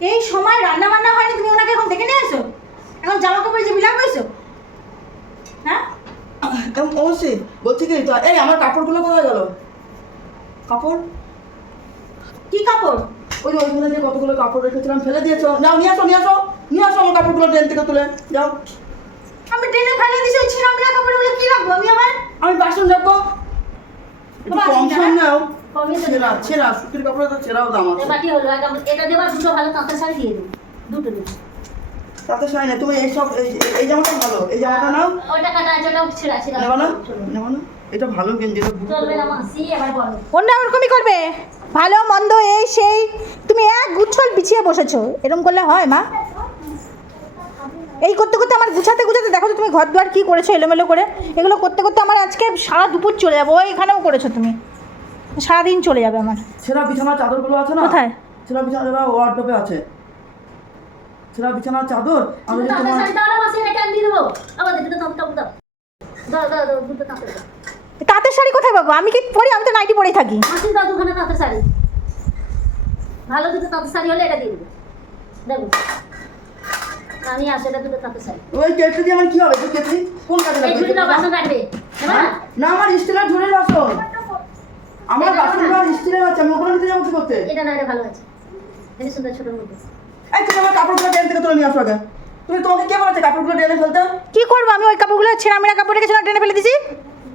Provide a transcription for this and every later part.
এই সময় রান্না বান্না হয়নি তুমি ওনাকে এখন দেখে নিয়ে আসো এখন জামা কাপড় যে বিলাপ হয়েছো হ্যাঁ? এম- অবশ্যই বলছি কি তো এই আমার কাপড়গুলো কোথায় গেল? কাপড়? কি কাপড়? ওই ওইখানে যে কতগুলো কাপড় রেখেছিলাম ফেলে দিয়েছ। যাও নিয়ে আসো নিয়ে আসো নিয়ে আসো আমার কাপড়গুলো ট্রেন থেকে তুলে। যাও। আমি ট্রেনে ফেলে দিছি ওই ছিঁড়া মিলা কাপড়গুলো কি রাখব আমি আবার আমি বাসন রাখব একটু বাসন কম রাখ। সম নাও কমই তো ছেঁড়া ছেঁড়া সুতির কাপড়ে তো ছেঁড়াও দাম আছে। হলো? এটা দেবার দুটো ভালো কাঁথা শাড়ি দিয়ে দেবো দুটো দেবো। তাতে শাড়ি না তুমি এইসব এই- এই জামাটা ভালো এই জামাটা নাও। ওটা কাটা আছে ওটা ছেঁড়া ছেঁড়া নেবা না? নেবা না? এটা ভালো গেঞ্জি চলবে না মাসি এবার বলো। অন্য ওরকমই করবে। ভালো মন্দ এই সেই। তুমি এক গুচ্ছল বিছিয়ে বসেছো। এরকম করলে হয় মা? এই করতে করতে আমার গুছাতে গুছাতে দেখো তো তুমি ঘর দুয়ার কী করেছ এলোমেলো করে। এগুলো করতে করতে আমার আজকে সারা দুপুর চলে যাব। ওই এখানেও করেছ তুমি। সারাদিন চলে যাবে আমার ছেঁড়া বিছানার চাদরগুলো আছে না কোথায়? ছেঁড়া বিছানা ওয়ার্ডরোবে আছে ছেঁড়া বিছানার চাদর আমি তোমার শাড়ি দাও না মাসি এটা কেন দিয়ে দেবো আবার দেখতে দাও দাও দাও দাও দাও দাও দুটো দাও তাঁতের শাড়ি কোথায় পাবো আমি কি পরি আমি তো নাইটি পরেই থাকি তাঁতের শাড়ি ভালো দুটো তাঁতের শাড়ি হলে এটা দিয়ে দেবো দেখো আমি আসে এটা দুটো তাঁতের শাড়ি ওই কেটলি দিয়ে আমার কি হবে তুই কেটলি কোন কাজে এই লাগবে ঝুড়ি দাও বাসন রাখবে না? না আমার স্টিলের ঝুড়ির বাসন আমার বাসনগুলো আর স্টিলের আছে আমি ওগুলো নিতে যাব কি করতে। এটা না এটা ভালো আছে। এটা সুন্দর ছোটোর মধ্যে। এই তুমি আমার কাপড়গুলো ট্রেন থেকে তুলে নিয়ে আসো আগে। তুমি তোমাকে কে বলেছে কাপড়গুলো ট্রেনে ফেলতে? কি করব আমি? ওই কাপড়গুলো ছেঁড়া মেরা কাপড় রেখেছিলাম ট্রেনে ফেলে দিছি?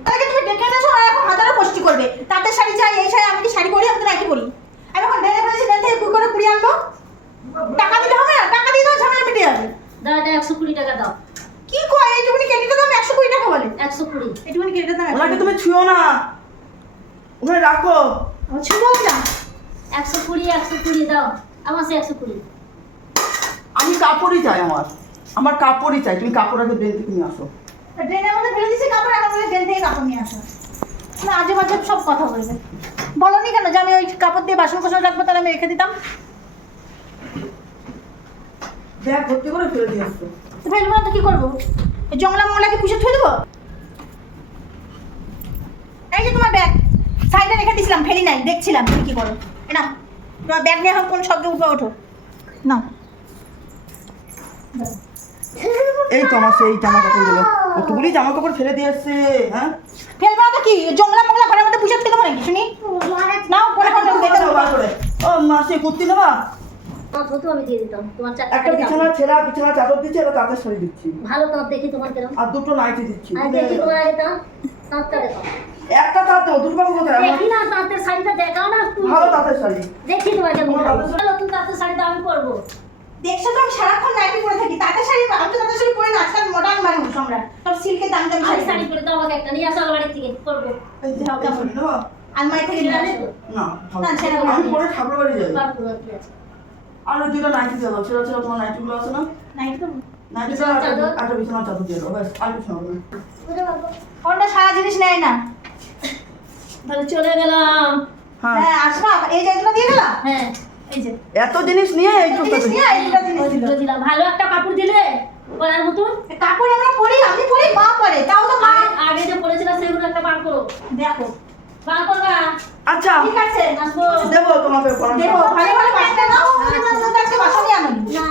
তাকে তুমি ডেকে এনেছো আর এখন হাজারো পোস্টি করবে। তাতে শাড়ি চাই এই শাড়ি আমি কি শাড়ি পরি আমি তো নাইটি পরি। আমি এখন ট্রেনে ফেলেছি ট্রেন থেকে কুই করে কুড়িয়ে আনব। টাকা দিলে হবে না? টাকা দিয়ে দাও ঝামেলা মিটে যাবে। দাও এটা একশো কুড়ি টাকা দাও। কি কয়? এইটুকুনি কেটেটা দাম একশো কুড়ি টাকা বলে। একশো কুড়ি। এইটুকুনি কেটেটা দাম ওনাকে তুমি ছুঁয়ো না। ওখানে রাখো। ছুবো না? একশো কুড়ি একশো কুড়ি দাও। আমার সে একশো কুড়ি। আমি কাপড়ই চাই আমার। আমার কাপড়ই চাই। তুমি কাপড় আগে ট্রেন থেকে নিয়ে আসো। ট্রেনের মধ্যে ফেলে দিছি কাপড় এখন বলে ট্রেন থেকে কাপড় নিয়ে আসো। না আজে বাজে সব কথা বলবে। বলনি কেন যে আমি ওই কাপড় দিয়ে বাসন কোসন রাখব তাহলে আমি রেখে দিতাম? দেখ ভর্তি করে ফেলে দিয়ে আসতো ফেলব না তো কি করব? এই জংলা মংলাকে পুষে থুয়ে দেবো এই যে তোমার ব্যাগ সাইডে রেখে দিয়েছিলাম ফেলি নাই দেখছিলাম তুমি কি করো। নাও তোমার ব্যাগ নিয়ে এখন কোন শব্দে উঠে ওঠো। নাও। এই তো আমার সেই জামা কাপড়গুলো কতগুলি জামা কাপড় ফেলে দিয়ে এসছে হ্যাঁ? ফেলব না তো কি? জংলা মংলা ঘরের মধ্যে পুষে থেকে নাকি শুনি? নাও কোনে কোনে দেখে বার দেবো করে। ও কুর্তি নেবা? দিয়ে দিতাম। তোমার চারটে একটা বিছানার ছেঁড়া বিছানার চাদর দিচ্ছি ভালো তোমার দেখি তোমার আর দুটো নাইটি দিচ্ছি তাঁতটা দেখো একটা তাঁত দেবো কোথায়? দেখি না তাঁতের শাড়িটা দেখাও না ভালো তাঁতের শাড়ি। দেখি শাড়ি- নতুন তাঁতের শাড়িটা আমি পরবো। দেখছ তো আমি সারাক্ষণ নাইটি পরে থাকি তাঁতের শাড়ি আমি তো তাঁতের শাড়ি পরে না আজকাল মডার্ন মানুষ আমরা। সব সিল্কের দাম দামি শাড়ি শাড়ি পরে। তো আমাকে একটা নিয়ে আসো বাড়ির থেকে পরবো? আলমারি থেকে নিয়ে আসো। না না, ছেঁড়া আমি পরে ঠাকুর বাড়ি যাই আর ওই দুটো নাইটি দাও ছেঁড়া ছেঁড়া তোমার নাইটিগুলো আছে না? নাইটি হ্যাঁ, হ্যাঁ, এত জিনিস নিয়ে ভালো একটা কাপড় দিলে পরার মতন। কাপড় আমরা পরি আমি পরি মা পরে। তাও তো আগে যে পরেছিল সেগুলো একটা বার করো। দেখো। বার করবা? আচ্ছা। ঠিক আছে। দেবো তোমাকে দেবো ভালো ভালো কাজটা নাও আচ্ছা। আজকে বাসা নিয়ে আনো না।